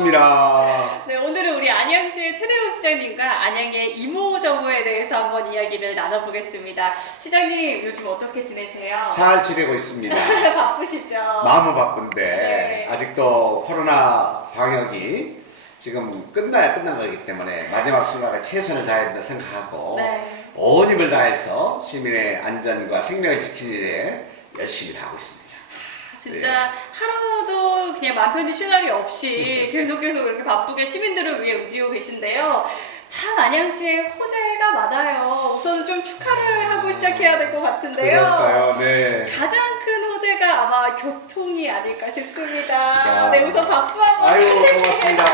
반갑습니다. 네, 오늘은 우리 안양시의 최대호 시장님과 안양의 이모저모에 대해서 한번 이야기를 나눠보겠습니다. 시장님, 요즘 어떻게 지내세요? 잘 지내고 있습니다. 바쁘시죠? 마음은 바쁜데 네. 아직도 코로나 방역이 지금 끝나야 끝난 거기 때문에 마지막 순간에 최선을 다해야 된다 생각하고 네. 온 힘을 다해서 시민의 안전과 생명을 지키는 일에 열심히 하고 있습니다. 진짜 하루도 그냥 맘 편히 쉴 날이 없이 계속 이렇게 바쁘게 시민들을 위해 움직이고 계신데요. 참 안양시에 호재가 많아요. 우선은 좀 축하를 하고 시작해야 될 것 같은데요. 그럴까요? 네. 가장 큰 호재가 아마 교통이 아닐까 싶습니다. 야. 네, 우선 박수 한번. 아유, 고맙습니다.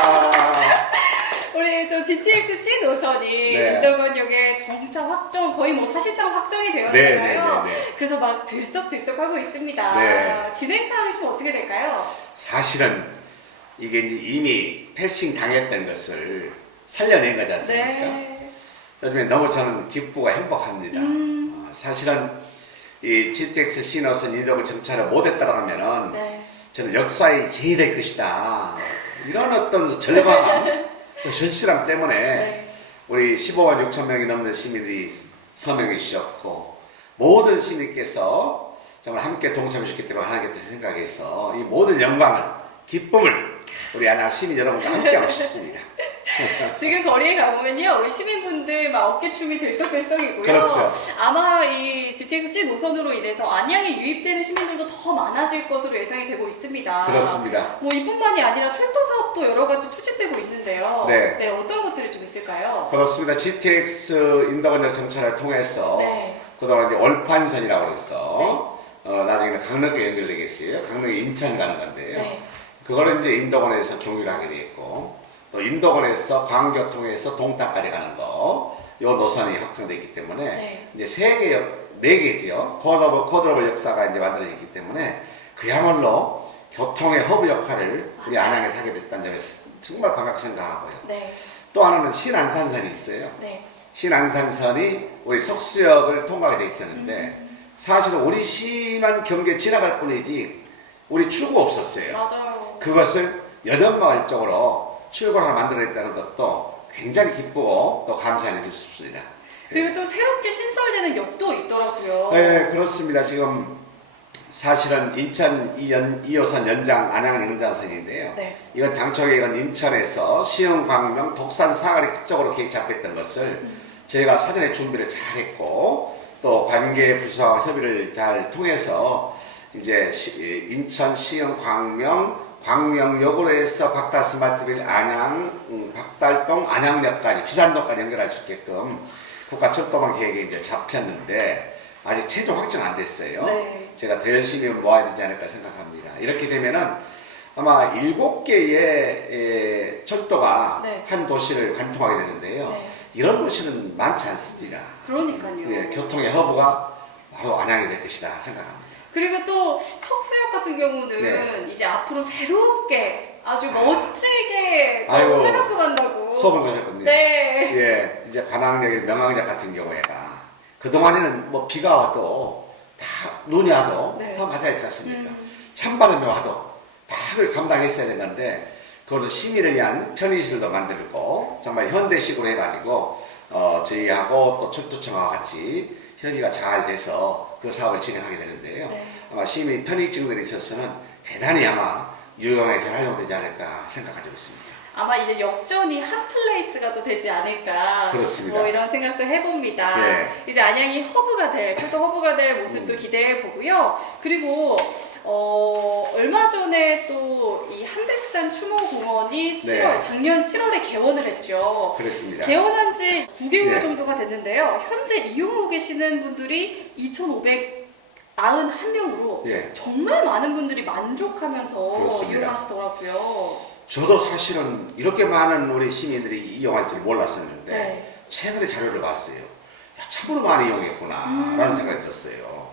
우리 또 GTX-C 노선이 네. 인덕원역에 정차 확정, 거의 뭐 사실상 확정이 되었잖아요. 네. 그래서 막 들썩들썩 하고 있습니다. 네. 진행 상황이 좀 어떻게 될까요? 사실은 이게 이제 이미 패싱 당했던 것을 살려낸 거지 않습니까? 네. 요즘에 너무 저는 기쁘고 행복합니다. 사실은 이 GTX-C 노선 이동을 정차를 못했다고 하면은 네. 저는 역사에 제외될 것이다. 이런 어떤 절박함, 또 절실함 때문에 네. 우리 15만 6천 명이 넘는 시민들이 서명해 주셨고 모든 시민께서 정말 함께 동참해주셨기 때문에 하나님께 생각해서 이 모든 영광을, 기쁨을 우리 안양 시민 여러분과 함께하고 싶습니다. 지금 거리에 가보면요, 우리 시민분들 막 어깨춤이 들썩들썩이고요. 그렇죠. 아마 이 GTX-C 노선으로 인해서 안양에 유입되는 시민들도 더 많아질 것으로 예상이 되고 있습니다. 그렇습니다. 뭐 이뿐만이 아니라 철도 사업도 여러 가지 추진되고 있는데요. 네. 어떤 것들이 좀 있을까요? 그렇습니다. GTX 인덕원역 정차를 통해서 네. 그동안 이제 올판선이라고 해서 나중에는 강릉에 연결되겠어요. 강릉에 인천 가는 건데요. 네. 그거를 이제 인덕원에서 경유를 하게 되겠고 또 인덕원에서 광교통에서 동탄까지 가는 거, 요 노선이 확정되어 있기 때문에 네. 이제 네 개죠. 코드로버 역사가 이제 만들어졌기 때문에 그야말로 교통의 허브 역할을 우리 안양에서 하게 됐다는 점에서 정말 반갑게 생각하고요. 네. 또 하나는 신안산선이 있어요. 네. 신안산선이 우리 석수역을 통과하게 돼 있었는데 사실은 우리 시만 경계 지나갈 뿐이지 우리 출구 없었어요. 맞아요. 그것을 여전마을 쪽으로 출구를 만들어냈다는 것도 굉장히 기쁘고 또 감사해 주십니다. 그리고 또 새롭게 신설되는 역도 있더라고요. 네, 그렇습니다. 지금 사실은 인천 2호선 연장 안양 연장선인데요. 네. 이건 당초에 이건 인천에서 시흥, 광명, 독산, 사거리 쪽으로 계획 잡혔던 것을 저희가 사전에 준비를 잘했고 또 관계 부서와 협의를 잘 통해서 이제 인천, 시흥, 광명역으로 해서 박달 스마트빌 안양, 박달동, 안양역까지 비산동까지 연결할 수 있게끔 국가철도망 계획이 이제 잡혔는데 아직 최종 확정 안 됐어요. 네. 제가 더 열심히 모아야 되지 않을까 생각합니다. 이렇게 되면은 아마 7개의 철도가 네. 한 도시를 관통하게 되는데요. 네. 이런 도시는 많지 않습니다. 그러니까요. 예, 교통의 허브가 바로 안양이 될 것이다 생각합니다. 그리고 또 석수역 같은 경우는 네. 이제 앞으로 새롭게 아주 멋지게 아이고, 생각해간다고. 소문 들으셨군요. 네. 예, 이제 관악역의 명왕역 같은 경우에가 그동안에는 뭐 비가 와도 다 눈이 와도 네. 다 맞아있지 않습니까? 찬바람이 와도 다 그걸 감당했어야 되는데 그거를 시민을 위한 편의시설도 만들고 정말 현대식으로 해가지고 저희하고 또 철도청과 같이 협의가 잘 돼서 그 사업을 진행하게 되는데요. 네. 아마 시민 편의증들에 있어서는 대단히 아마 유용하게 잘 활용되지 않을까 생각하고 있습니다. 아마 이제 역전이 핫플레이스가 또 되지 않을까. 그렇습니다. 뭐 이런 생각도 해봅니다. 네. 이제 안양이 허브가 될, 철도 허브가 될 모습도 기대해 보고요. 그리고 얼마 전에 또 이 한백산 추모공원이 네. 작년 7월에 개원을 했죠. 그렇습니다. 개원한 지 9개월 네. 정도가 됐는데요. 현재 이용하고 계시는 분들이 2,591명으로 예. 정말 많은 분들이 만족하면서 그렇습니다. 이용하시더라고요. 저도 사실은 이렇게 많은 우리 시민들이 이용할 줄 몰랐었는데 네. 최근에 자료를 봤어요. 야, 참으로 많이 이용했구나 라는 생각이 들었어요.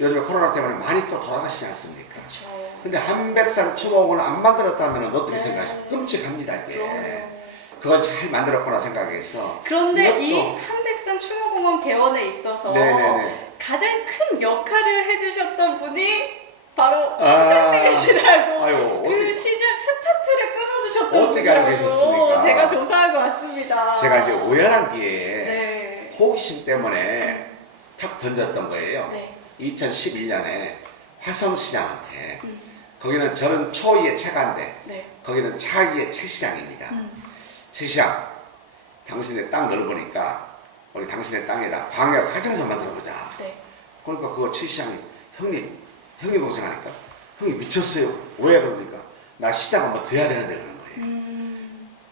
요즘에 코로나 때문에 많이 또 돌아가시지 않습니까? 그렇죠. 근데 한백산 추모공을 안 만들었다면 어떻게 네. 생각하세요? 끔찍합니다 이게. 그럼요. 그걸 잘 만들었구나 생각해서 그런데 이 이것도- 한백산 추모공원 개원에 있어서 네네네. 가장 큰 역할을 해주셨던 분이 바로 아. 시장님이시라고. 아유, 그 어떻게- 시작 스타트를 끊어주셨던 해주셨던 어떻게 알고 분이라고 계셨습니까? 제가 조사하고 왔습니다. 제가 이제 우연한 기회에 네. 호기심 때문에 탁 던졌던 거예요. 네. 2011년에 화성시장한테 거기는 저는 초2의 체가인데 네. 거기는 차2의 최시장입니다. 최시장, 당신의 땅 넓으니까 우리 당신의 땅에다 광역 화장실 만들어보자. 네. 그러니까 그거 최시장이 형님 동생 하니까 형이 미쳤어요. 왜 그러니까 나 시장 한번 더 해야 되는데 그러는 거예요.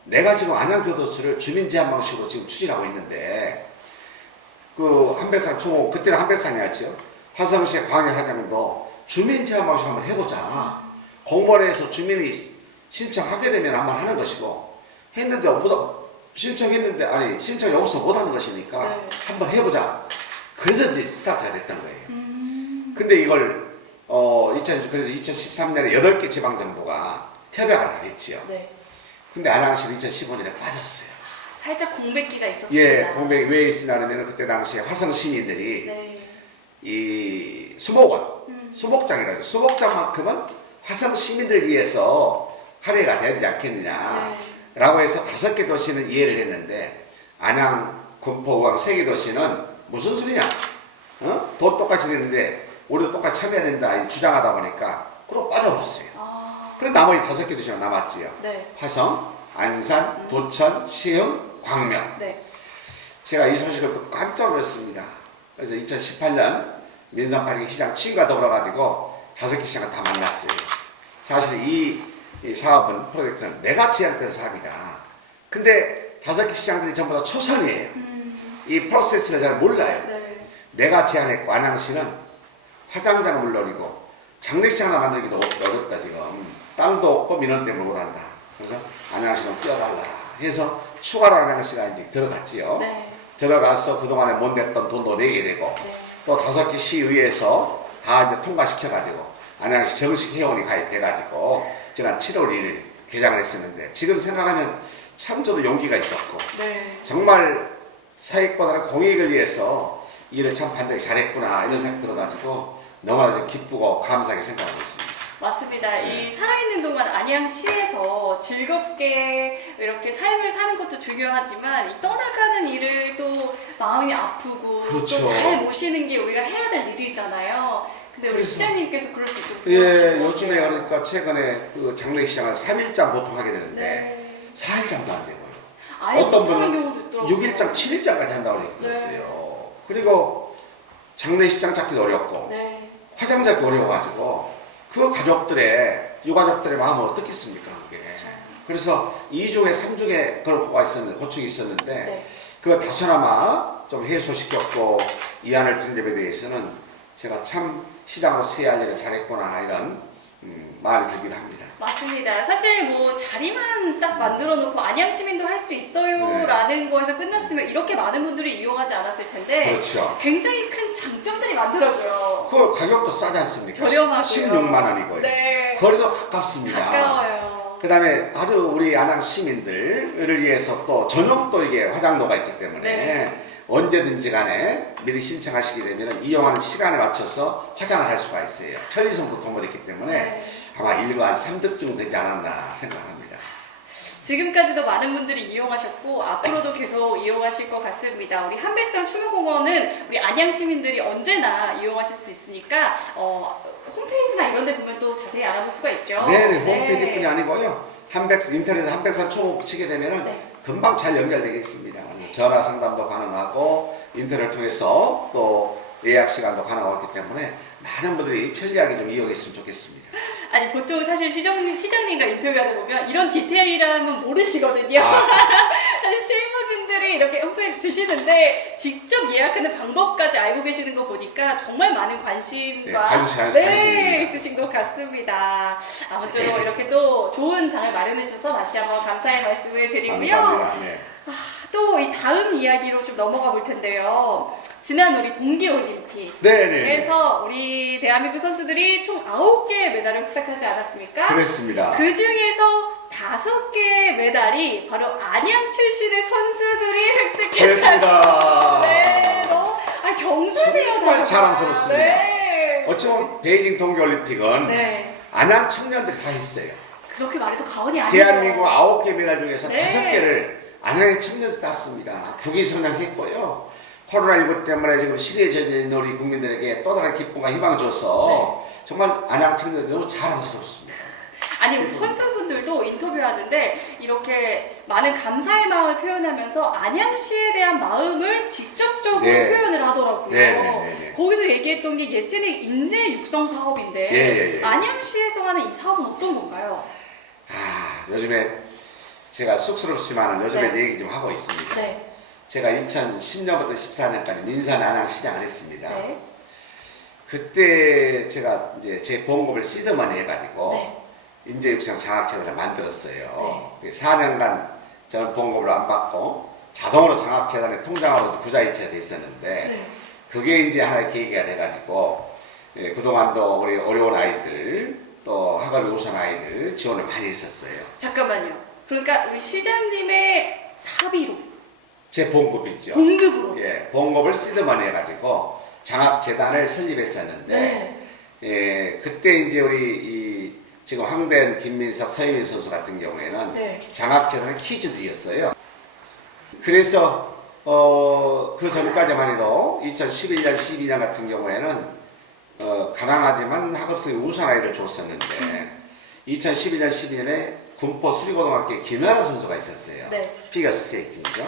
내가 지금 안양교도소를 주민 제한 방식으로 지금 추진하고 있는데 그 한백산 총 그때는 한백산이었죠. 화성시의 광역화장도 주민 제한 방식 한번 해보자. 공무원에서 주민이 신청하게 되면 한번 하는 것이고 했는데 신청했는데 아니 신청이 없어 못하는 것이니까 네. 한번 해보자. 그래서 이제 스타트가 됐던 거예요. 근데 이걸 그래서 2013년에 8개 지방정부가 협약을 하게 됐지요. 네. 근데 안양시는 2015년에 빠졌어요. 살짝 공백기가 있었습니다. 예, 공백이 왜 있으냐면 그때 당시에 화성 시민들이 네. 이 수목장이라죠. 수목장만큼은 화성 시민들 위해서 할애가 돼야 되지 않겠느냐. 네. 라고 해서 5개 도시는 이해를 했는데 안양, 군포, 의왕 3개 도시는 무슨 소리냐? 돈 똑같이 내는데 우리도 똑같이 참여해야 된다 주장하다 보니까 그로 빠져버렸어요. 그래서 나머지 5개 도시가 남았지요. 네. 화성, 안산, 도천, 시흥, 광명. 네. 제가 이 소식을 듣고 깜짝 놀랐습니다. 그래서 2018년 민선 8기 시장 치유가 더불어가지고 5개 시장을 다 만났어요. 사실 이 사업은 프로젝트는 내가 제안했던 사업이다. 근데 5개 시장들이 전부 다 초선이에요. 이 프로세스를 잘 몰라요. 네. 내가 제안했고 안양시는 화장장을 물론이고 장례식장 하나 만들기도 어렵다 지금. 땅도 없고 민원 때문에 못한다. 그래서 안양시 좀 뛰어달라 해서 추가로 안양시가 이제 들어갔지요. 네. 들어가서 그동안에 못 냈던 돈도 내게 되고 네. 또 5개 시의회에서 다 이제 통과시켜가지고 안양시 정식 회원이 가입돼가지고 지난 7월 1일 개장을 했었는데 지금 생각하면 참 저도 용기가 있었고 네. 정말 사익보다는 공익을 위해서 일을 참 반드시 잘했구나 이런 생각 들어가지고 너무나 좀 기쁘고 감사하게 생각하고 있습니다. 맞습니다. 네. 이 살아있는 동안 안양시에서 즐겁게 이렇게 삶을 사는 것도 중요하지만 이 떠나가는 일을 또 마음이 아프고 그렇죠. 또 잘 모시는 게 우리가 해야 될 일이잖아요. 근데 우리 그래서- 시장님께서 그럴 수 있도록 예, 도와주시고. 요즘에 그러니까 최근에 그 장례식장을 3일장 보통 하게 되는데 네. 4일장도 안 되고요. 아예 어떤 못하는 분은 경우도 있더라고요. 6일장, 7일장까지 한다고 얘기 네. 들었어요. 그리고 장례식장 잡기도 어렵고 네. 화장 잡기 어려워가지고 그 가족들의 유가족들의 마음은 어떻겠습니까 그게. 그래서 2주에 3주에 그런 고충이 있었는데 네. 그 다소나마 좀 해소시켰고 이안을 드린 점에 대해서는 제가 참 시장으로서 해야 할 일을 잘했구나 이런 마음이 들기도 합니다. 맞습니다. 사실 뭐 자리만 딱 만들어 놓고 안양 시민도 할 수 있어요 네. 라는 거에서 끝났으면 이렇게 많은 분들이 이용하지 않았을 텐데 그렇죠. 굉장히 큰 장점들이 많더라고요. 그 가격도 싸지 않습니까? 저렴하고요. 16만 원이고요. 네. 거리도 가깝습니다. 가까워요. 그 다음에 아주 우리 안양 시민들을 위해서 또 전용 또 이게 화장로가 있기 때문에 네. 언제든지 간에 미리 신청하시게 되면 이용하는 시간에 맞춰서 화장을 할 수가 있어요. 편리성도 동원됐기 때문에 네. 아마 인류가 한 3등 정도 되지 않았나 생각합니다. 지금까지도 많은 분들이 이용하셨고 앞으로도 계속 이용하실 것 같습니다. 우리 한백산 추모공원은 우리 안양 시민들이 언제나 이용하실 수 있으니까 홈페이지나 이런 데 보면 또 자세히 알아볼 수가 있죠. 네네, 홈페이지뿐이 아니고요. 인터넷에 한백산 추모 치게 되면은 네. 금방 잘 연결되겠습니다. 그래서 전화 상담도 가능하고 인터넷을 통해서 또 예약 시간도 가능하기 때문에 많은 분들이 편리하게 좀 이용했으면 좋겠습니다. 아니 보통 사실 시장님과 인터뷰하다 보면 이런 디테일함은 모르시거든요. 사실 실무진들이 이렇게 홈페이지 주시는데 직접 예약하는 방법까지 알고 계시는 거 보니까 정말 많은 관심과 관심입니다. 있으신 것 같습니다. 아무쪼록 이렇게 또 좋은 장을 마련해 주셔서 다시 한번 감사의 말씀을 드리고요. 감사합니다. 네. 또 이 다음 이야기로 좀 넘어가 볼 텐데요. 지난 우리 동계올림픽. 네네. 그래서 우리 대한민국 선수들이 총 9개의 메달을 획득하지 않았습니까? 그랬습니다. 그 중에서 5개의 메달이 바로 안양 출신의 선수들이 획득했습니다. 그랬습니다. 네, 경사네요. 정말 다. 자랑스럽습니다. 네. 어쩌면 베이징 동계올림픽은 네. 안양 청년들이 다 했어요. 그렇게 말해도 과언이 아니에요. 대한민국 9개 메달 중에서 네. 5개를 안양의 청년들 땄습니다. 국위선양했고요. 코로나19 때문에 지금 시대에 젖은 우리 국민들에게 또 다른 기쁨과 희망을 줘서 정말 안양 청년들 너무 자랑스럽습니다. 아니 우리 선수분들도 인터뷰하는데 이렇게 많은 감사의 마음을 표현하면서 안양시에 대한 마음을 직접적으로 네. 표현을 하더라고요. 네. 거기서 얘기했던 게 예체능 인재 육성 사업인데 예. 안양시에서 하는 이 사업은 어떤 건가요? 요즘에 제가 쑥스럽지만 요즘에 네. 얘기 좀 하고 있습니다. 네. 제가 2010년부터 14년까지 민산 안양시장을 했습니다. 네. 그때 제가 이제 제 봉급을 시드머니 해가지고 네. 인재육성 장학재단을 만들었어요. 4년간 저는 봉급을 안 받고 자동으로 장학재단의 통장으로 부자이체가 됐었는데 네. 그게 이제 하나의 계기가 돼가지고 그동안도 우리 어려운 아이들 또 학업이 우선 아이들 지원을 많이 했었어요. 잠깐만요. 그러니까 우리 시장님의 사비로 제 봉급이죠. 공급으로. 예, 봉급을 시드머니 해가지고 장학재단을 설립했었는데 네. 그때 이제 우리 지금 황대현, 김민석, 서희민 선수 같은 경우에는 네. 장학재단의 키즈들이었어요. 그래서 그 전까지만 해도 2011년, 12년 같은 경우에는 가난하지만 학업성이 우수한 아이를 줬었는데 2012년, 12년에 군포 수리고등학교에 김연아 선수가 있었어요. 네. 피겨스케이팅이죠.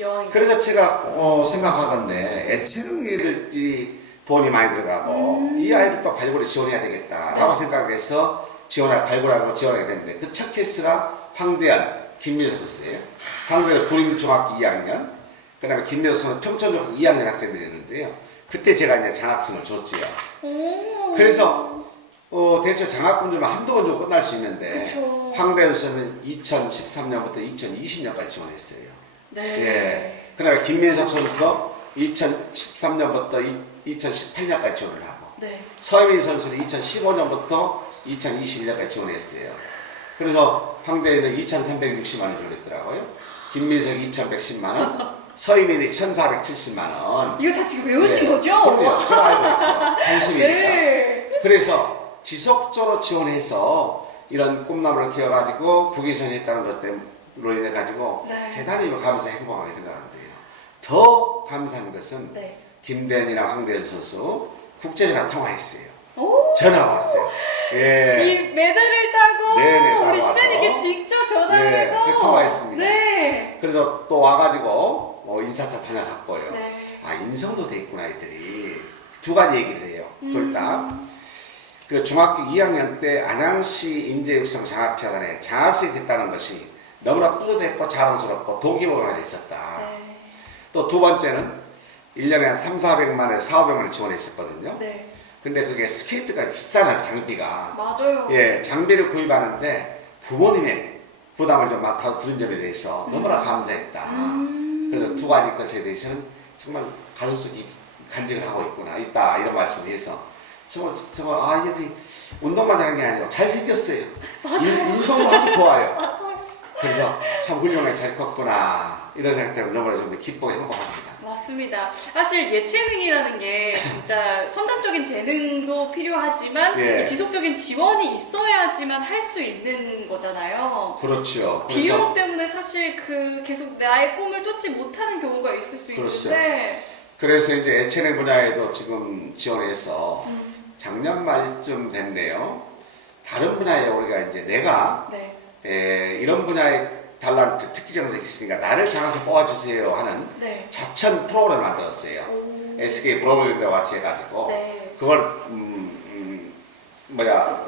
여왕이. 그래서 제가 생각하건데 애체능이들이 돈이 많이 들어가고 이 아이들도 발굴에 지원해야 되겠다라고 네. 생각해서 발굴하고 지원하게 됐는데 그 첫 케이스가 황대현, 김민석 선수예요. 황대현 구림중학교 2학년, 그 다음에 김민석 선수는 평촌중학교 2학년 학생들이었는데요. 그때 제가 이제 장학금을 줬지요. 그래서 대체 장학금들만 한두 번 주고 끝날 수 있는데 그쵸. 황대현 선수는 2013년부터 2020년까지 지원했어요. 네. 예. 그 다음에 김민석 선수도 2013년부터 2018년까지 지원을 하고 네. 서희민 선수는 2015년부터 2021년까지 지원했어요. 그래서 황대현은 2,360만 원 지원했더라고요. 김민석이 2,110만 원, 서희민이 1,470만 원. 이거 다 지금 외우신 거죠? 그럼요. 제가 알고 있죠. 관심이니까. 네. 그래서 지속적으로 지원해서 이런 꿈나무를 키워가지고 국위선했다는 것 때문에 인해 가지고 네. 대단히 감사해서 행복하게 생각하는데요. 더 감사한 것은 네. 김대현이랑 황대현 선수 국제전화 통화했어요. 오. 전화 왔어요. 예. 이 메달을 따고 네네, 우리 따라와서. 시장님께 직접 전화를 네, 해서 그 통화했습니다. 네. 그래서 또 와가지고 인사차 다녀갔고요. 네. 인성도 돼 있구나 애들이. 두 가지 얘기를 해요. 둘 다. 그 중학교 2학년 때 안양시 인재육성 장학재단에 장학생이 됐다는 것이 너무나 뿌듯했고 자랑스럽고 동기부여가 됐었다. 네. 또 두 번째는 1년에 한 3,400만에 4,500만에 지원했었거든요. 네. 근데 그게 스케이트가 비싸요, 장비가. 맞아요. 예, 장비를 구입하는데 부모님의 부담을 좀 맡아서 들은 점에 대해서 너무나 감사했다. 그래서 두 가지 것에 대해서는 정말 가슴속이 간직을 하고 있다 이런 말씀을 해서 정말 얘들이 운동만 잘하는 게 아니고 잘생겼어요. 인성도 아주 좋아요. 맞아요. 그래서 참 훌륭하게 잘 컸구나 이런 생각 때문에 너무나 좀 기쁘고 행복합니다. 맞습니다. 사실 예체능이라는 게 진짜 선천적인 재능도 필요하지만 예. 이 지속적인 지원이 있어야지만 할 수 있는 거잖아요. 그렇죠. 비용 때문에 사실 계속 나의 꿈을 쫓지 못하는 경우가 있을 수 그렇죠. 있는데 그래서 이제 애체능 분야에도 지금 지원해서 작년 말쯤 됐네요. 다른 분야에 우리가 이제 내가 네. 이런 분야에 달란트 특기 정책이 있으니까 나를 장해서 뽑아주세요 하는 네. 자천 프로그램을 만들었어요. 오. SK 브로드밴드와 같이 해가지고 네. 그걸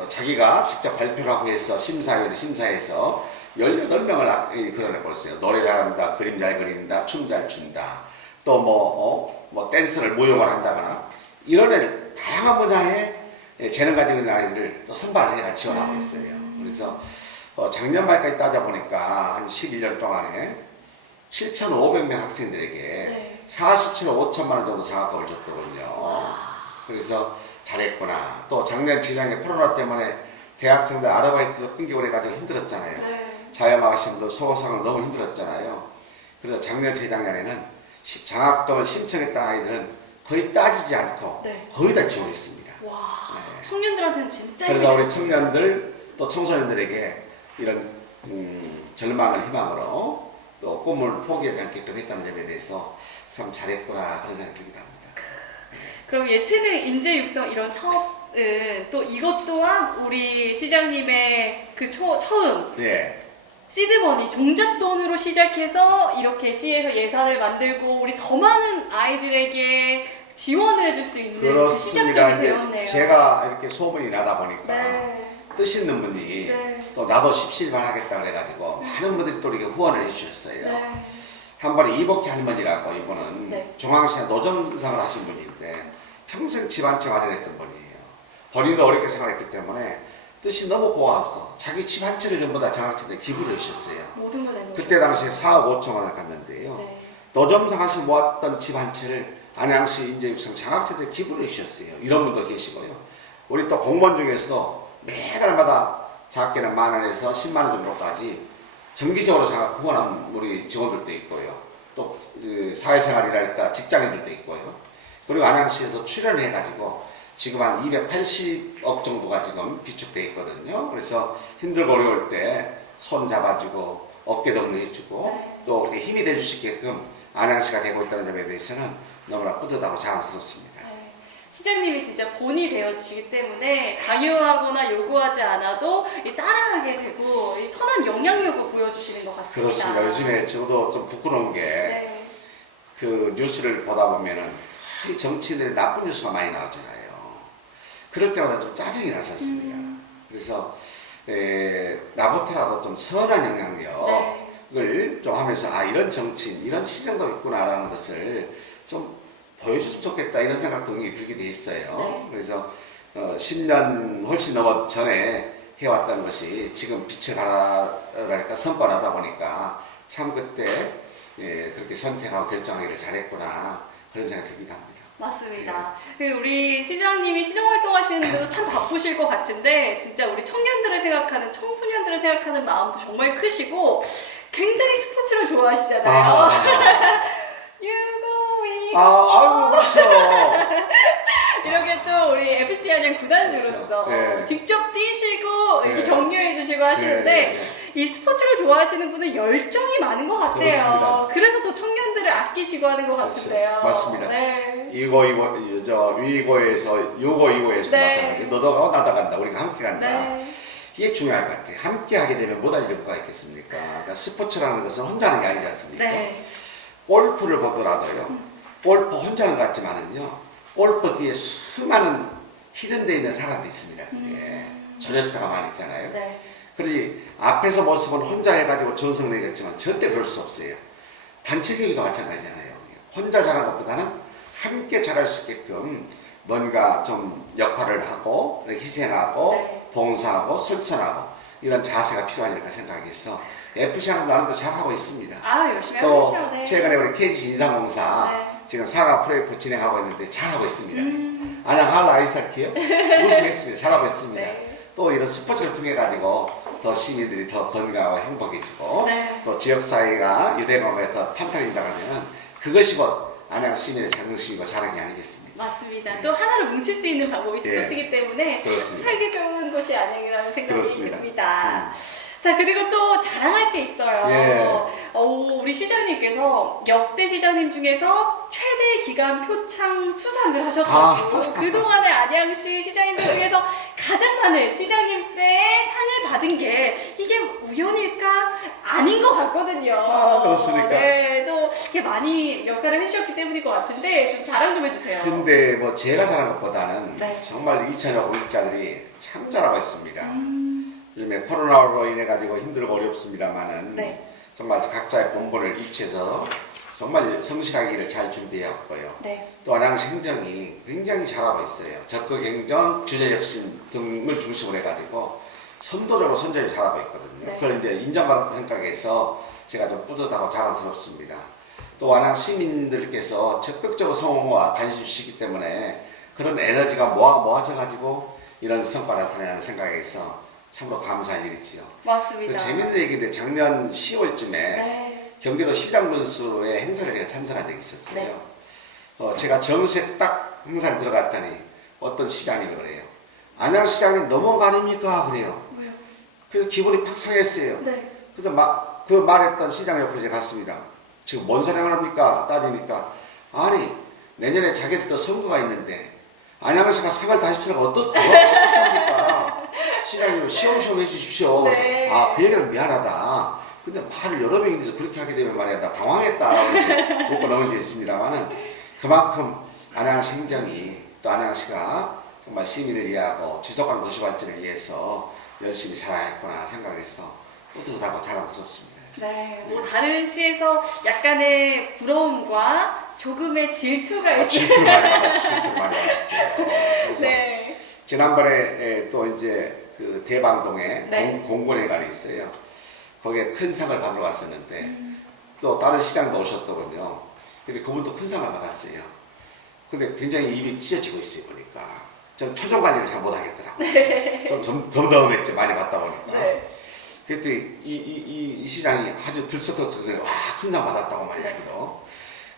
자기가 직접 발표를 하고 해서 심사위원회 심사해서 18명을 그려내버렸어요. 노래 잘한다, 그림 잘 그린다, 춤 잘 춘다, 또 뭐 댄스를 무용을 한다거나 이런 애들 다양한 분야에 재능 가지고 있는 아이들을 또 선발을 해가 지원하고 있어요. 그래서 작년 말까지 따져보니까 한 11년 동안에 7,500명 학생들에게 네. 47억 5천만 원 정도 장학금을 줬더군요. 그래서 잘했구나. 또 작년 재작년 코로나 때문에 대학생들 아르바이트도 끊기고 그래가지고 힘들었잖아요. 네. 자영학생들 수험생들 너무 힘들었잖아요. 그래서 작년 재작년에는 장학금을 신청했던 아이들은 거의 따지지 않고 네. 거의 다 지원했습니다. 와, 네. 청년들한테는 진짜 그래서 우리 청년들 또 청소년들에게 이런 절망을 희망으로 또 꿈을 포기하지 않게끔 했다는 점에 대해서 참 잘했구나 그런 생각이 들기도 합니다. 그럼 예체능 인재 육성 이런 사업은 또 이것 또한 우리 시장님의 그 처음 네. 시드머니 종잣돈으로 시작해서 이렇게 시에서 예산을 만들고 우리 더 많은 아이들에게 지원을 해줄 수 있는 그 그렇습니다. 시작점이 이제 되었네요. 제가 이렇게 소문이 나다 보니까 네. 뜻 있는 분이 네. 또 나도 십시일반 하겠다 그래가지고 많은 분들이 또 이렇게 후원을 해주셨어요. 네. 한 번에 이복희 할머니라고 이분은 네. 중앙시에 노점상을 하신 분인데 평생 집 한 채 마련했던 분이에요. 본인도 어렵게 생활했기 때문에 뜻이 너무 고와서 자기 집 한 채를 전부 다 장학금에 기부를 해주셨어요. 모든 걸 내놓으셨어요. 그때 당시에 4억 5천 원을 갔는데요. 네. 노점상 하시 모았던 집 한 채를 안양시 인재육성 장학금에 기부를 해주셨어요. 이런 분도 계시고요. 우리 또 공무원 중에서도 매달마다 작게는 10,000원에서 10만 원 정도까지 정기적으로 장학 후원한 우리 직원들도 있고요. 또 사회생활이랄까 직장인들도 있고요. 그리고 안양시에서 출연을 해가지고 지금 한 280억 정도가 지금 비축돼 있거든요. 그래서 힘들고 어려울 때 손 잡아주고 어깨 동무해주고 네. 또 그렇게 힘이 돼줄 수 있게끔 안양시가 되고 있다는 점에 대해서는 너무나 뿌듯하고 자랑스럽습니다. 네. 시장님이 진짜 본이 되어주시기 때문에 강요하거나 요구하지 않아도 따라하게 되고 이 선한 영향력을 보여주시는 것 같습니다. 그렇습니다. 요즘에 저도 좀 부끄러운 게 네. 그 뉴스를 보다 보면은 이 정치인들의 나쁜 뉴스가 많이 나오잖아요. 그럴 때마다 좀 짜증이 났었습니다. 그래서 나부터라도 좀 선한 영향력을 좀 하면서 아 이런 정치인, 이런 시정도 있구나라는 것을 좀 보여줬으면 좋겠다 이런 생각도 들게 돼 있어요. 네. 그래서 10년 훨씬 넘어 전에 해왔던 것이 지금 빛을 발하랄까 성과나다 보니까 참 그때 그렇게 선택하고 결정하기를 잘했구나 그런 생각이 들기도 합니다. 맞습니다. 우리 시장님이 시정 활동하시는데도 참 바쁘실 것 같은데 진짜 우리 청년들을 생각하는 청소년들을 생각하는 마음도 정말 크시고 굉장히 스포츠를 좋아하시잖아요. 유고위 아이고 그렇죠. 이렇게 또 우리 FC 안양 구단주로서 그렇죠. 네. 직접 뛰시고 이렇게 네. 격려해 주시고 하시는데 네. 이 스포츠를 좋아하시는 분은 열정이 많은 것 같아요. 그렇습니다. 그래서 또 청년들을 아끼시고 하는 것 그렇죠. 같은데요. 맞습니다. 네. 위고에서 요고에서 네. 마찬가지. 너도 가고 나도 간다. 우리가 함께 간다. 네. 이게 중요할 것 같아요. 함께 하게 되면 못할 이유가 있겠습니까? 그러니까 스포츠라는 것은 혼자 하는 게 아니지 않습니까? 네. 골프를 보더라도요. 골프 혼자 하는 것 같지만은요. 골프 뒤에 수많은 히든되어 있는 사람들이 있습니다. 그게 조력자가 많이 있잖아요. 네. 그러지 앞에서 모습은 혼자 해가지고 전성내겠지만 절대 그럴 수 없어요. 단체 경기도 마찬가지잖아요. 혼자 잘하는 것보다는 함께 잘할 수 있게끔 뭔가 좀 역할을 하고 희생하고 네. 봉사하고 실천하고 이런 자세가 필요하니까 생각해서 FC하는 나름대로 잘하고 있습니다. 아 열심히 또 하고 있죠. 네. 최근에 우리 KGC 인상공사 네. 지금 사과 프로젝트 진행하고 있는데 잘하고 있습니다. 안양 할라 아이스하키요 우승했습니다. 잘하고 있습니다. 네. 또 이런 스포츠를 통해 가지고 더 시민들이 더 건강하고 행복해지고 네. 또 지역사회가 유대감에 더 탄탄해진다 그러면 그것이 곧 안양 시민의 자긍심이고 자랑이 아니겠습니까? 맞습니다. 네. 또 하나를 뭉칠 수 있는 방법이 스포츠이기 때문에 참 그렇습니다. 살기 좋은 곳이 안양이라는 생각이 그렇습니다. 듭니다. 자 그리고 또 자랑할 게 있어요. 예. 우리 시장님께서 역대 시장님 중에서 최대 기간 표창 수상을 하셨다고 그동안의 안양시 시장님들 중에서 가장 많은 시장님 때 상을 받은 게 이게 우연일까? 아닌 것 같거든요. 그렇습니까? 네, 또 이렇게 많이 역할을 해주셨기 때문인 것 같은데 좀 자랑 좀 해주세요. 근데 뭐 제가 잘한 것보다는 네. 정말 2천여 공직자들이 참 잘하고 있습니다. 요즘에 코로나로 인해 가지고 힘들고 어렵습니다만은 네. 정말 각자의 본분을 입체해서 정말 성실하게 일을 잘 준비해왔고요. 네. 또 안양시 행정이 굉장히 잘하고 있어요. 적극 행정, 주제 혁신 등을 중심으로 해가지고 선도적으로 선전을 잘하고 있거든요. 네. 그걸 이제 인정받았다 생각해서 제가 좀 뿌듯하고 자랑스럽습니다. 또 안양 시민들께서 적극적으로 성원과 관심 주시기 때문에 그런 에너지가 모아져가지고 이런 성과를 나타내는 생각에서 참으로 감사한 일이지요. 맞습니다. 그 재밌는 얘기인데 작년 10월쯤에 네. 경기도 시장군수의 행사를 제가 참석한 적이 있었어요. 네. 제가 정시에 딱 행사에 들어갔더니 어떤 시장님이 그래요. 안양시장님 넘어가닙니까? 그래요. 왜요? 그래서 기분이 팍 상했어요. 네. 그래서 그 말했던 시장 옆으로 제가 갔습니다. 지금 뭔 소리를 합니까? 따지니까 아니 내년에 자기들도 선거가 있는데 안양시가 상을 다시 주라고 어떻습니까? 시장님 시험시험 해주십시오. 네. 아, 그 얘기는 미안하다. 근데 말을 여러 명이 돼서 그렇게 하게 되면 말이야 나 당황했다. 이렇게 웃고 넘어져 있습니다만은 그만큼 안양시 행정이 또 안양시가 정말 시민을 위하고 지속가는 도시 발전을 위해서 열심히 잘하겠구나 생각해서 뿌듯하고 자랑스럽습니다. 네, 뭐 다른 시에서 약간의 부러움과 조금의 질투가 있어요. 질투를 많이 받았어요. 그래서 네. 지난번에 또 이제 그 대방동에 네. 공군회관이 있어요. 거기에 큰 상을 받으러 갔었는데 또 다른 시장도 오셨더군요. 근데 그분도 큰 상을 받았어요. 근데 굉장히 입이 찢어지고 있어요 보니까. 전 표정 관리를 잘 못하겠더라고요. 네. 좀 덤덤했죠 많이 받다 보니까. 네. 그랬더니 이 시장이 아주 들썩들썩 큰 상 받았다고 말이야기도.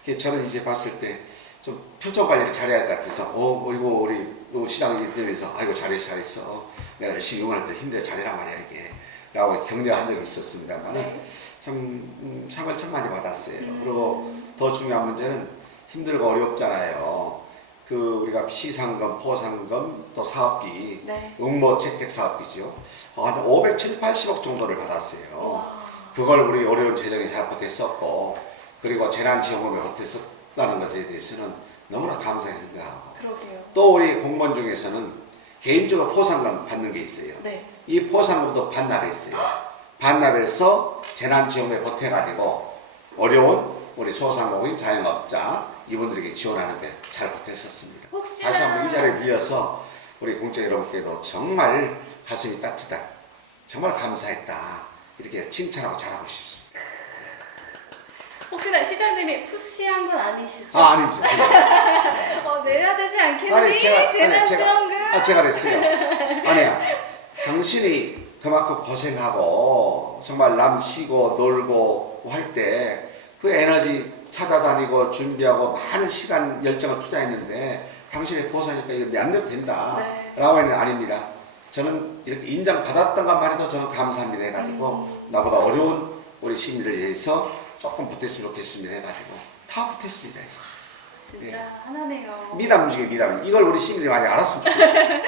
그래서 저는 이제 봤을 때 좀 표정 관리를 잘해야 할 것 같아서 이거 우리 시장이 들으면서 아이고 잘했어 내가 열심히 응원할 때 힘내 잘해라 말이야 이게 라고 격려한 적이 있었습니다만 네. 참 상을 참 많이 받았어요. 그리고 더 중요한 문제는 힘들고 어렵잖아요. 그 우리가 시상금, 포상금, 또 사업비, 네. 응모 채택 사업비죠. 한 570, 80억 정도를 받았어요. 와. 그걸 우리 어려운 재정이 잘 버텼었고, 그리고 재난지원금을 버텼다는 것에 대해서는 너무나 감사히 생각하고, 그러게요. 또 우리 공무원 중에서는 개인적으로 포상금 받는 게 있어요. 네. 이 포상금도 반납했어요. 반납해서 재난지원금에 보태가지고 어려운 우리 소상공인 자영업자 이분들에게 지원하는데 잘 버텼었습니다. 혹시나 다시 한번 이 자리를 빌려서 우리 공짜 여러분께도 정말 가슴이 따뜻한 정말 감사했다 이렇게 칭찬하고 잘하고 싶습니다. 혹시나 시장님이 푸시한 건 아니시죠? 아니죠. 내야 되지 않겠니? 아니, 재난지원금. 제가 그랬어요. 아니야. 당신이 그만큼 고생하고 정말 남 쉬고 놀고 할 때 그 에너지 찾아다니고 준비하고 많은 시간 열정을 투자했는데 당신이 보상이니까 이거 안 내도 된다. 네. 라고 했는데 아닙니다. 저는 이렇게 인정받았던 것만 해도 저는 감사합니다 해가지고 나보다 어려운 우리 시민을 위해서 조금 보탰으면 좋겠습니다 해가지고 다 보탰습니다. 진짜 예. 하나네요. 미담 중에 미담. 이걸 우리 시민들이 많이 알았으면 좋겠어요.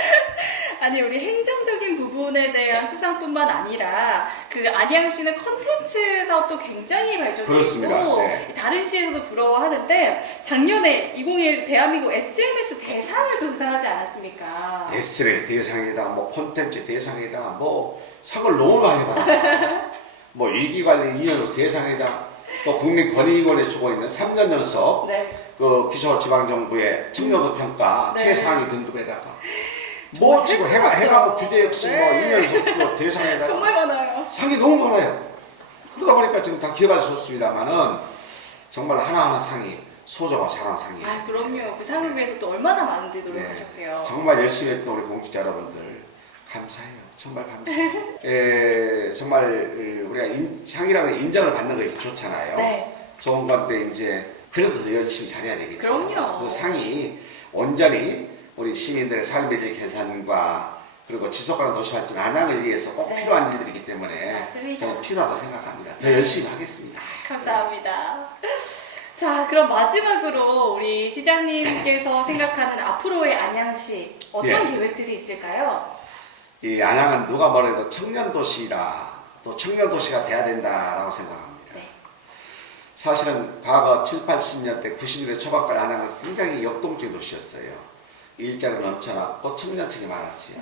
아니 우리 행정적인 부분에 대한 수상뿐만 아니라 그 안양시는 컨텐츠 사업도 굉장히 발전되어 그렇습니다. 있고 네. 다른 시에서도 부러워하는데 작년에 2021 대한민국 SNS 대상을 또 수상하지 않았습니까? S레 대상이다, 뭐 콘텐츠 대상이다, 뭐 상을 너무 많이 받았다. 뭐 위기관리 2년 대상이다. 또 국민권익위원회 주고 있는 3년 연속 네. 그 기초지방정부의 청년도 평가 네. 최상위 등급에다가 뭐 지금 해가고 규제 역시 네. 뭐 2년 연속 대상에다가 정말 많아요. 상이 너무 많아요. 그러다 보니까 지금 다 기억할 수 없습니다만은 정말 하나하나 상이 소중하고 잘한 상이에요. 아 그럼요. 그 상을 위해서 또 얼마나 많은데 네. 노력하셨고요. 정말 열심히 했던 우리 공직자 여러분들 감사해요. 정말 감사해요. 정말 우리가 상이라는 인정을 받는 것이 좋잖아요. 네. 좋은 건데 이제 그래도 더 열심히 잘해야 되겠죠. 그럼요. 그 상이 온전히 우리 시민들의 삶의 질 개선과 그리고 지속가는 도시발전 안양을 위해서 꼭 네. 필요한 일들이기 때문에 맞습니다. 저는 필요하다고 생각합니다. 더 열심히 하겠습니다. 감사합니다. 자, 그럼 마지막으로 우리 시장님께서 생각하는 앞으로의 안양시 어떤 예. 계획들이 있을까요? 이 안양은 누가 뭐래도 청년도시라 또 청년도시가 돼야 된다라고 생각합니다. 네. 사실은 과거 7, 80년대, 90년대 초반까지 안양은 굉장히 역동적인 도시였어요. 일자리가 넘쳐났고 청년층이 많았지요.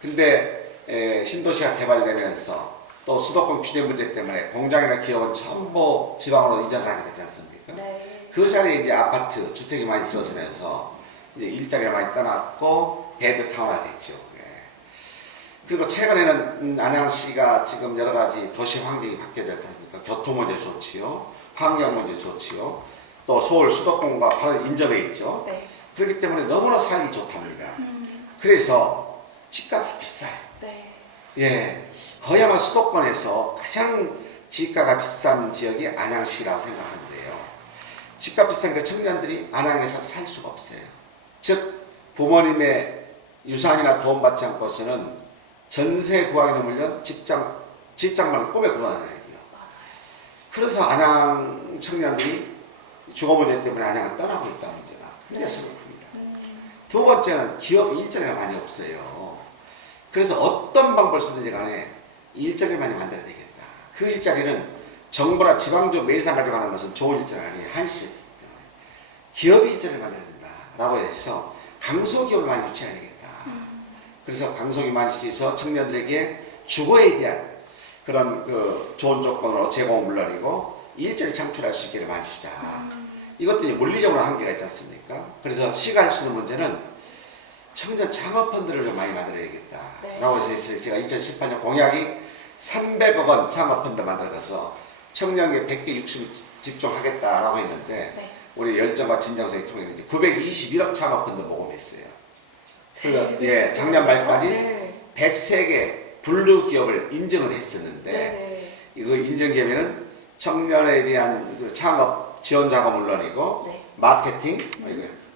근데 신도시가 개발되면서 또 수도권 규제 문제 때문에 공장이나 기업은 전부 지방으로 이전하게 됐지 않습니까? 네. 그 자리에 이제 아파트, 주택이 많이 들어서면서 이제 일자리가 많이 떠났고 베드타운화 됐죠. 예. 그리고 최근에는 안양시가 지금 여러 가지 도시 환경이 바뀌어졌지 않습니까? 교통 문제 좋지요. 환경 문제 좋지요. 또 서울 수도권과 바로 인접해 있죠. 네. 그렇기 때문에 너무나 살기 좋답니다. 그래서 집값이 비싸요. 네. 예, 거의 아마 수도권에서 가장 집가가 비싼 지역이 안양시라고 생각하는데요. 집값 비싸니까 청년들이 안양에서 살 수가 없어요. 즉 부모님의 유산이나 도움 받지 않고서는 전세 구하기 넘으면 직장만 꿈에 그려나야 돼요. 그래서 안양 청년들이 주거 문제 때문에 안양을 떠나고 있다는 문제가 크게 생각합니다. 두 번째는 기업 일자리가 많이 없어요. 그래서 어떤 방법을 쓰든지 간에 일자리를 많이 만들어야 되겠다. 그 일자리는 정부나 지방적 매사 가져가는 것은 좋은 일자리가 아니에요. 한시이기 때문에. 기업이 일자리를 만들어야 된다라고 해서 강소기업을 많이 유치해야 되겠다. 그래서 강소기업 많이 유치해서 청년들에게 주거에 대한 그런 그 좋은 조건으로 제공은 물론이고 일자리 창출할 수 있기를 많이 주자. 이것도 이제 물리적으로 한계가 있지 않습니까? 그래서 시가 할 수 있는 문제는 청년 창업펀드를 좀 많이 만들어야겠다. 네. 라고 해서 제가 2018년 공약이 300억 원 창업펀드 만들어서 청년에 100개 60을 집중하겠다라고 했는데 네. 우리 열정과 진정성이 통해 921억 창업펀드 모금했어요. 그래서 예, 작년 말까지 네. 103개 분류 기업을 인정을 했었는데 네. 이거 인정 기업에는 청년에 대한 그 창업 지원 작업 물론이고 네. 마케팅,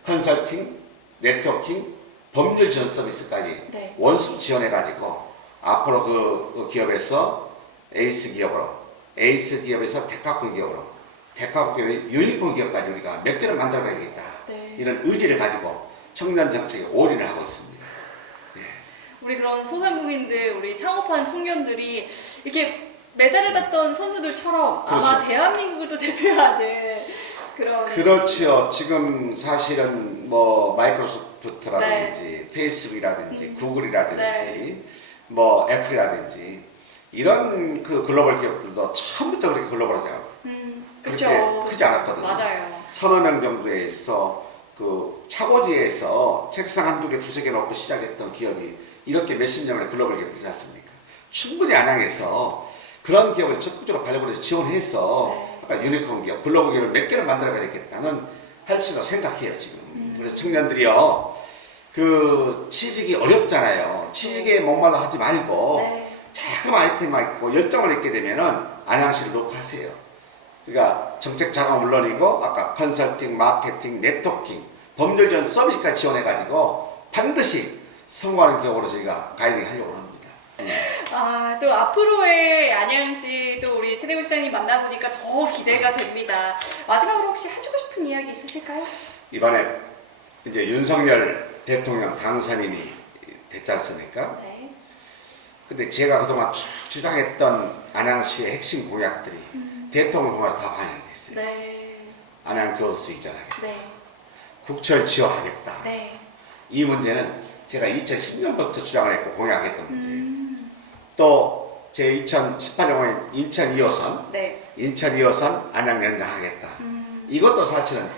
컨설팅, 네트워킹, 법률 지원 서비스까지 네. 원수 지원해 가지고 앞으로 그 기업에서 에이스 기업에서 데카콘 기업으로 데카콘 기업의 유니콘 기업까지 우리가 몇 개를 만들어 봐야겠다. 네. 이런 의지를 가지고 청년 정책에 올인을 하고 있습니다. 우리 그런 소상공인들, 우리 창업한 청년들이 이렇게 메달을 땄던 선수들처럼 그렇죠. 아마 대한민국을 또 대표하는 그런. 그렇지요. 지금 사실은 뭐 마이크로소프트라든지 페이스북이라든지 구글이라든지 네. 뭐 애플이라든지 이런 그 글로벌 기업들도 처음부터 그렇게 글로벌하죠. 그렇게 그렇죠. 크지 않았거든요. 맞아요. 서너 명 정도에서 그 차고지에서 책상 한두 개, 두세 개 놓고 시작했던 기업이 이렇게 몇십 년 만에 글로벌 기업 되지 않습니까? 충분히 안양에서 그런 기업을 적극적으로 발굴해서 지원해서 네. 아까 유니콘 기업, 글로벌 기업을 몇 개를 만들어야 되겠다는 할 수도 생각해요, 지금. 그래서 청년들이요, 그 취직이 어렵잖아요. 취직에 목말라 하지 말고 네. 작은 아이템만 있고 열정을 있게 되면은 안양시를 녹화하세요. 그러니까 정책 자금 물론이고 아까 컨설팅, 마케팅, 네트워킹, 법률 지원 서비스까지 지원해가지고 반드시 성공하는 기업으로 저희가 가이딩 하려고 합니다. 아, 또 앞으로의 안양시 또 우리 최대구 시장님 만나보니까 더 기대가 됩니다. 마지막으로 혹시 하시고 싶은 이야기 있으실까요? 이번에 이제 윤석열 대통령 당선인이 됐지 않습니까? 네. 근데 제가 그동안 쭉 주장했던 안양시의 핵심 공약들이 대통령 공약으로 다 반영이 됐어요. 네. 안양 교수 이전하겠다. 네. 국철 지원하겠다. 네. 이 문제는 제가 2010년부터 주장을 했고 공약했던 문제예요. 또 제 2018년 인천 2호선, 네. 인천 2호선 안양 연장하겠다. 이것도 사실은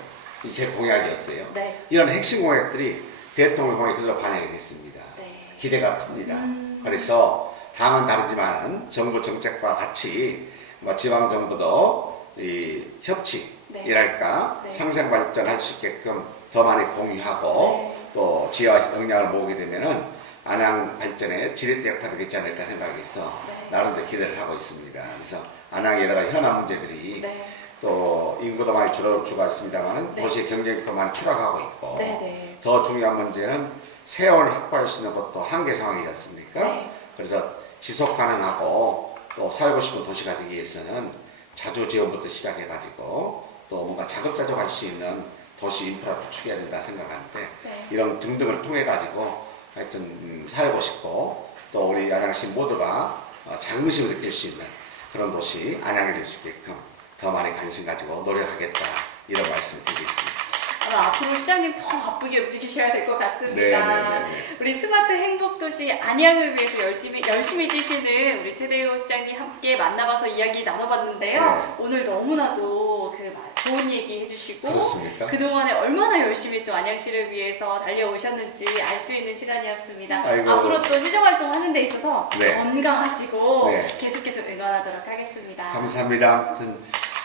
제 공약이었어요. 네. 이런 핵심 공약들이 대통령 공약에 그대로 반영이 됐습니다. 네. 기대가 큽니다. 그래서 당은 다르지만 정부 정책과 같이 뭐 지방 정부도 이 협치이랄까 네. 상생 발전할 수 있게끔 더 많이 공유하고 네. 또 지혜와 역량을 모으게 되면은 안양 발전에 지렛대 역할이 되지 않을까 생각해서 네. 나름대로 기대를 하고 있습니다. 그래서 안양의 여러 가지 현안 문제들이 네. 또 인구도 많이 줄어들고 있습니다만 네. 도시 경쟁력도 많이 추락하고 있고 네. 네. 더 중요한 문제는 세원을 확보할 수 있는 것도 한계 상황이지 않습니까? 네. 그래서 지속 가능하고 또 살고 싶은 도시가 되기 위해서는 자주 지원부터 시작해가지고 또 뭔가 자급자족 할 수 있는 도시 인프라 구축해야 된다 생각하는데 네. 이런 등등을 통해 가지고 하여튼 살고 싶고 또 우리 안양시 모두가 자긍심을 느낄 수 있는 그런 도시 안양이 될 수 있게끔 더 많이 관심 가지고 노력하겠다 이런 말씀을 드리겠습니다. 아마 앞으로 시장님 더 바쁘게 움직이셔야 될 것 같습니다. 네. 우리 스마트 행복도시 안양을 위해서 열심히 뛰시는 우리 최대호 시장님 함께 만나봐서 이야기 나눠봤는데요. 네. 오늘 너무나도 좋은 얘기 해주시고 그렇습니까? 그동안에 얼마나 열심히 또 안양시를 위해서 달려오셨는지 알 수 있는 시간이었습니다. 아이고. 앞으로 또 시정활동 하는 데 있어서 네. 건강하시고 네. 계속해서 응원하도록 하겠습니다. 감사합니다. 아무튼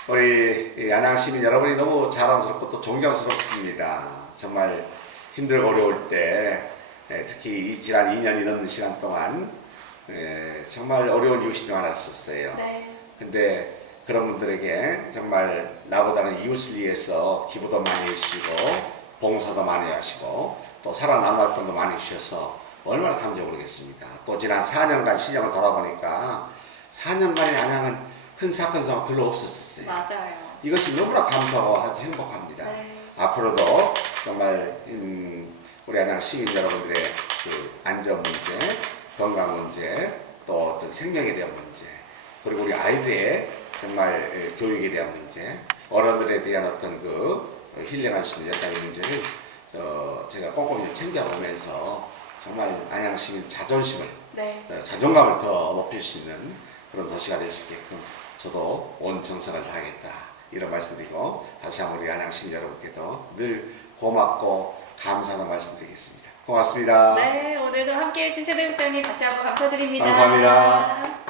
우리 안양 시민 여러분이 너무 자랑스럽고 또 존경스럽습니다. 정말 힘들고 어려울 때 특히 이 지난 2년이 넘는 시간 동안 정말 어려운 이웃이 많았었어요. 네. 근데 그런 분들에게 정말 나보다는 이웃을 위해서 기부도 많이 해주시고 봉사도 많이 하시고 또 살아남은 활동도 많이 해주셔서 얼마나 감사히 모르겠습니다. 또 지난 4년간 시정을 돌아보니까 4년간의 안양은 큰 사건 사고 별로 없었어요. 맞아요. 이것이 너무나 감사하고 행복합니다. 네. 앞으로도 정말 우리 안양 시민 여러분들의 그 안전 문제, 건강 문제, 또 어떤 생명에 대한 문제, 그리고 우리 아이들의 정말 교육에 대한 문제, 어른들에 대한 어떤 그 힐링할 수 있는 여러 가지 문제를 제가 꼼꼼히 좀 챙겨보면서 정말 안양 시민 자존심을, 네. 자존감을 더 높일 수 있는 그런 도시가 될 수 있게끔 저도 온 정성을 다하겠다. 이런 말씀드리고 다시 한번 우리 안양 시민 여러분께도 늘 고맙고 감사하는 말씀드리겠습니다. 고맙습니다. 네, 오늘도 함께 해주신 최대우 부장님 다시 한번 감사드립니다. 감사합니다.